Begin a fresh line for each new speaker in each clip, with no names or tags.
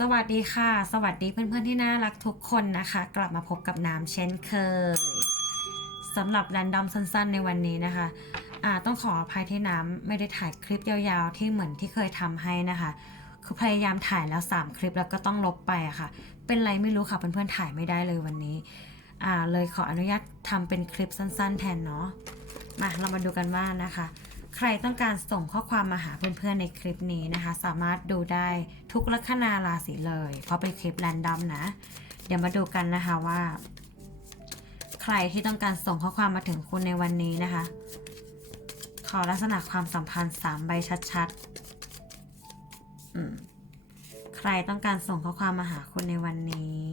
สวัสดีค่ะ สวัสดีเพื่อนๆที่น่ารักทุกคนนะคะ กลับมาพบกับน้ำเช่นเคยสำหรับแรนดอมสั้นๆ ในวันนี้นะคะอ่าต้องขออภัยที่น้ำไม่ได้ถ่ายคลิปยาวๆ ที่เหมือนที่เคยทำให้นะคะคือพยายามถ่ายแล้ว 3 คลิปแล้วก็ต้องลบไปอะค่ะ เป็นไรไม่รู้ค่ะเพื่อนๆถ่ายไม่ได้เลยวันนี้อ่าเลยขออนุญาตทำเป็นคลิปสั้น ๆ แทนเนาะมาเรามาดูกันว่านะคะ ใครต้องการส่งข้อความมาหาเพื่อนๆในคลิปนี้นะคะ สามารถดูได้ทุกลัคนาราศีเลย เพราะเป็นคลิปแรนดอมนะ เดี๋ยวมาดูกันนะคะว่า ใครที่ต้องการส่งข้อความมาถึงคุณในวันนี้นะคะ ขอลักษณะความสัมพันธ์3ใบชัดๆใครต้องการส่งข้อความมาหาคุณในวันนี้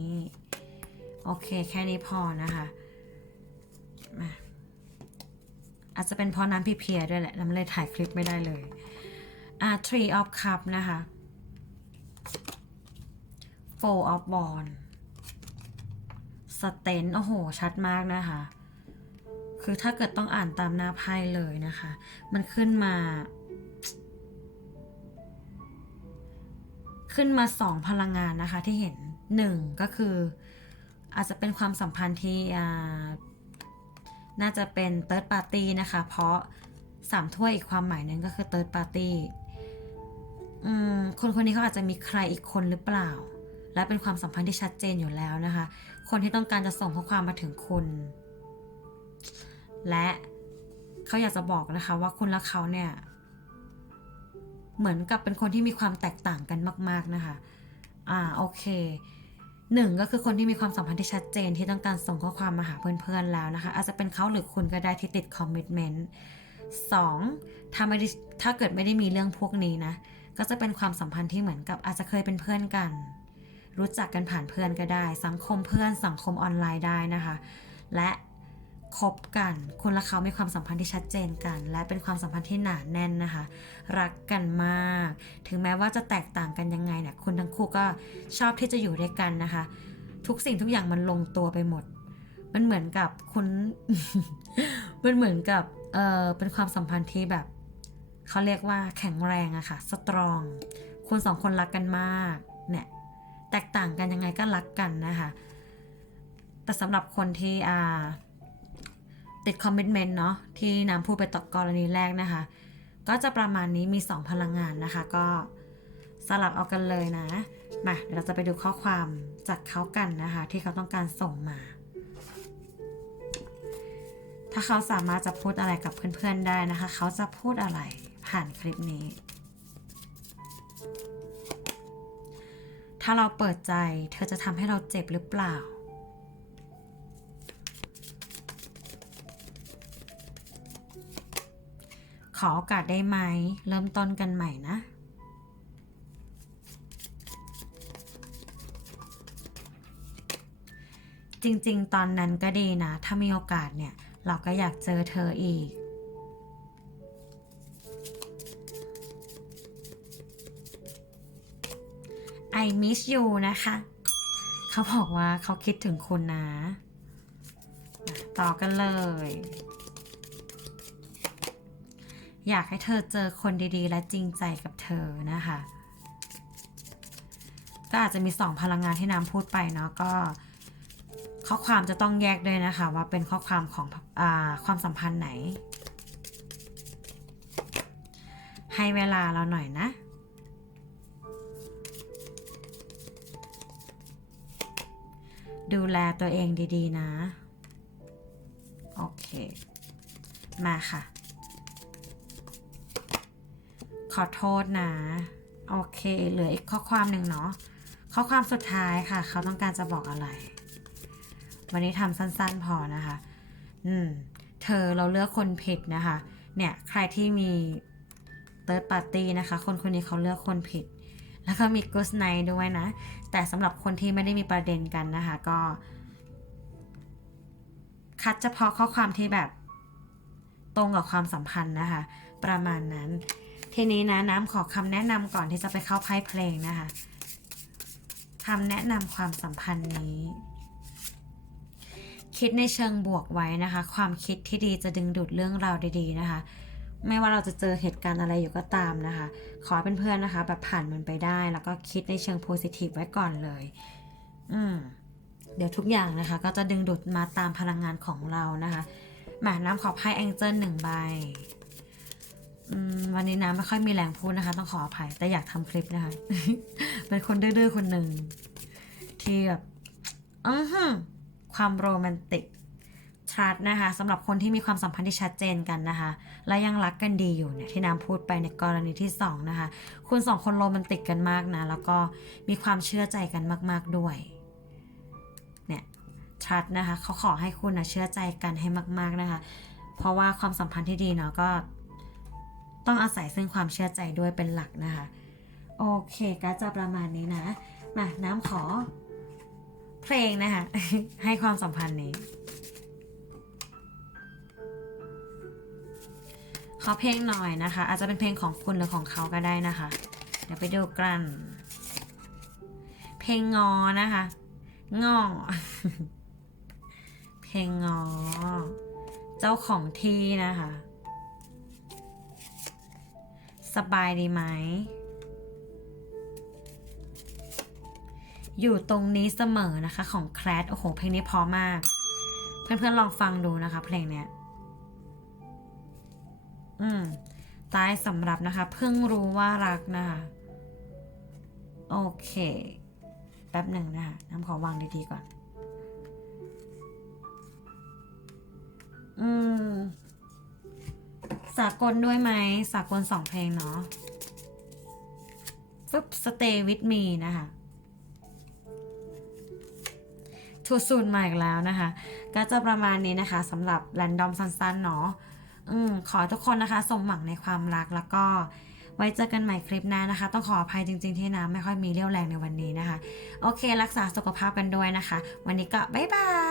โอเค แค่นี้พอนะคะมา อาจจะเป็นเพราะน้ำพีเพลียด้วยแหละน้ำเลยถ่ายคลิปไม่ได้เลยอ่า three of cup นะคะ four of wand stand โอ้โห ชัดมากนะคะ คือถ้าเกิดต้องอ่านตามหน้าไพ่เลยนะคะ มันขึ้นมา ขึ้นมาสองพลังงานนะคะที่เห็นหนึ่งก็คืออาจจะเป็นความสัมพันธ์ที่อ่า น่าจะเป็น third party นะคะ เพราะสามถ้วยอีกความหมายหนึงก็คือ third party อืมคนคนนี้เขาอาจจะมีใครอีกคนหรือเปล่า และเป็นความสัมพันธ์ที่ชัดเจนอยู่แล้วนะคะ คนที่ต้องการจะส่งข้อความมาถึงคุณ และเขาอยากจะบอกนะคะว่าคุณและเขาเนี่ย เหมือนกับเป็นคนที่มีความแตกต่างกันมาก ๆนะคะ อ่าโอเค หนึ่งก็คือคนที่มีความสัมพันธ์ที่ชัดเจนที่ต้องการส่งข้อความมาหาเพื่อนๆแล้วนะคะ อาจจะเป็นเขาหรือคุณก็ได้ที่ติดคอมมิชเมนต์สองถ้าไม่ได้ถ้าเกิดไม่ได้มีเรื่องพวกนี้นะ ก็จะเป็นความสัมพันธ์ที่เหมือนกับอาจจะเคยเป็นเพื่อนกัน รู้จักกันผ่านเพื่อนก็ได้ สังคมเพื่อนสังคมออนไลน์ได้นะคะ และ คบกันคุณและเขามีความสัมพันธ์ที่ชัดเจนกัน และเป็นความสัมพันธ์ที่หนาแน่นนะคะ รักกันมาก ถึงแม้ว่าจะแตกต่างกันยังไงเนี่ยคุณทั้งคู่ก็ชอบที่จะอยู่ด้วยกันนะคะ ทุกสิ่งทุกอย่างมันลงตัวไปหมด มันเหมือนกับคุณมันเหมือนกับเออเป็นความสัมพันธ์ที่แบบเขาเรียกว่าแข็งแรงอะค่ะสตรองคุณสองคนรักกันมากเนี่ยแตกต่างกันยังไงก็รักกันนะคะแต่สำหรับคนที่อ่า ติดคอมมิชเมนต์เนาะที่น้ำพูดไปต่อกรณีแรกนะคะ ก็จะประมาณนี้มี 2 พลังงานนะคะ ก็สลับเอากันเลยนะมาเดี๋ยวเราจะไปดูข้อความจากเขากันนะคะ ที่เขาต้องการส่งมา ถ้าเขาสามารถจะพูดอะไรกับเพื่อนๆได้นะคะ เขาจะพูดอะไรผ่านคลิปนี้ ถ้าเราเปิดใจ เธอจะทำให้เราเจ็บหรือเปล่า อโอกาสได้ไหม เริ่มต้นกันใหม่นะจริงๆ ตอนนั้นก็ดีนะ ถ้ามีโอกาสเนี่ย เราก็อยากเจอเธออีก I miss you นะคะ เขาบอกว่าเขาคิดถึงคุณนะ ต่อกันเลย อยากให้เธอเจอคนดีๆ และจริงใจกับเธอนะคะ ก็อาจจะมีสองพลังงานที่น้ำพูดไปเนาะก็ ข้อความจะต้องแยกด้วยนะคะ ว่าเป็นข้อความของอความสัมพันธ์ไหน ให้เวลาเราหน่อยนะดูแลตัวเองดี ๆ นะ โอเค มาค่ะ ขอโทษนะ โอเค เหลืออีกข้อความหนึ่งเนาะ ข้อความสุดท้ายค่ะ เขาต้องการจะบอกอะไร วันนี้ทำสั้นๆพอนะคะ อืม เธอเราเลือกคนผิดนะคะ เนี่ย ใครที่มี third party นะคะ คนคนนี้เขาเลือกคนผิด แล้วก็มี good night ด้วยนะ แต่สำหรับคนที่ไม่ได้มีประเด็นกันนะคะ ก็ คัดเฉพาะข้อความที่แบบตรงกับความสัมพันธ์นะคะ ประมาณนั้น ทีนี้นะน้ำขอคำแนะนำก่อนที่จะไปเข้าไพ่เพลงนะคะคำแนะนำความสัมพันธ์นี้ คิดในเชิงบวกไว้นะคะ ความคิดที่ดีจะดึงดูดเรื่องราวดีๆนะคะ ไม่ว่าเราจะเจอเหตุการณ์อะไรอยู่ก็ตามนะคะ ขอให้เพื่อนนะคะ แบบผ่านมันไปได้แล้วก็คิดในเชิงโพสิทีฟไว้ก่อนเลย อืมเดี๋ยวทุกอย่างนะคะ ก็จะดึงดูดมาตามพลังงานของเรานะคะหมาน้ำขอไพ่แองเจิลหนึ่งใบ วันนี้น้ำไม่ค่อยมีแรงพูดนะคะ ต้องขออภัยแต่อยากทำคลิปนะคะ เป็นคนดื้อๆคนหนึ่งที่แบบอือหือความโรแมนติกชัดนะคะสำหรับคนที่มีความสัมพันธ์ที่ชัดเจนกันนะคะ และยังรักกันดีอยู่เนี่ยที่น้ำพูดไปในกรณีที่สองนะคะคุณสองคนโรแมนติกกันมากนะ แล้วก็มีความเชื่อใจกันมาก ๆด้วยเนี่ยชัดนะคะเขาขอให้คุณนะเชื่อใจกันให้มาก ๆนะคะ เพราะว่าความสัมพันธ์ที่ดีเนาะก็ ต้องอาศัยซึ่งความเชื่อใจด้วยเป็นหลักนะคะ โอเคก็จะประมาณนี้นะ มาน้ำขอ เพลงนะคะ ให้ความสัมพันธ์นี้ ขอเพลงหน่อยนะคะ อาจจะเป็นเพลงของคุณหรือของเขาก็ได้นะคะ เดี๋ยวไปดูกันเพลงงอนะคะ งอ เพลงงอ เจ้าของที่นะคะ สบายดีไหม อยู่ตรงนี้เสมอนะคะของแคลดโอ้โห เพลงนี้เพอมาก เพื่อนๆลองฟังดูนะคะ เพลงเนี้ย อืม ตายสำหรับนะคะ เพิ่งรู้ว่ารักนะคะ โอเค แป๊บหนึ่งนะคะน้ำขอวางดีๆก่อน อืม สากลด้วยไหมสากลสองเพลงเนาะฟึบ stay with me นะคะทูซูนมาอีกแล้วนะคะ ก็จะประมาณนี้นะคะสำหรับแรนดอมสั้นๆเนาะอืมขอทุกคนนะคะสมหวังในความรักแล้วก็ไว้เจอกันใหม่คลิปหน้านะคะ ต้องขออภัยจริง ๆ ที่น้ำไม่ค่อยมีเรี่ยวแรงในวันนี้นะคะ โอเค รักษาสุขภาพกันด้วยนะคะ วันนี้ก็บ๊ายบาย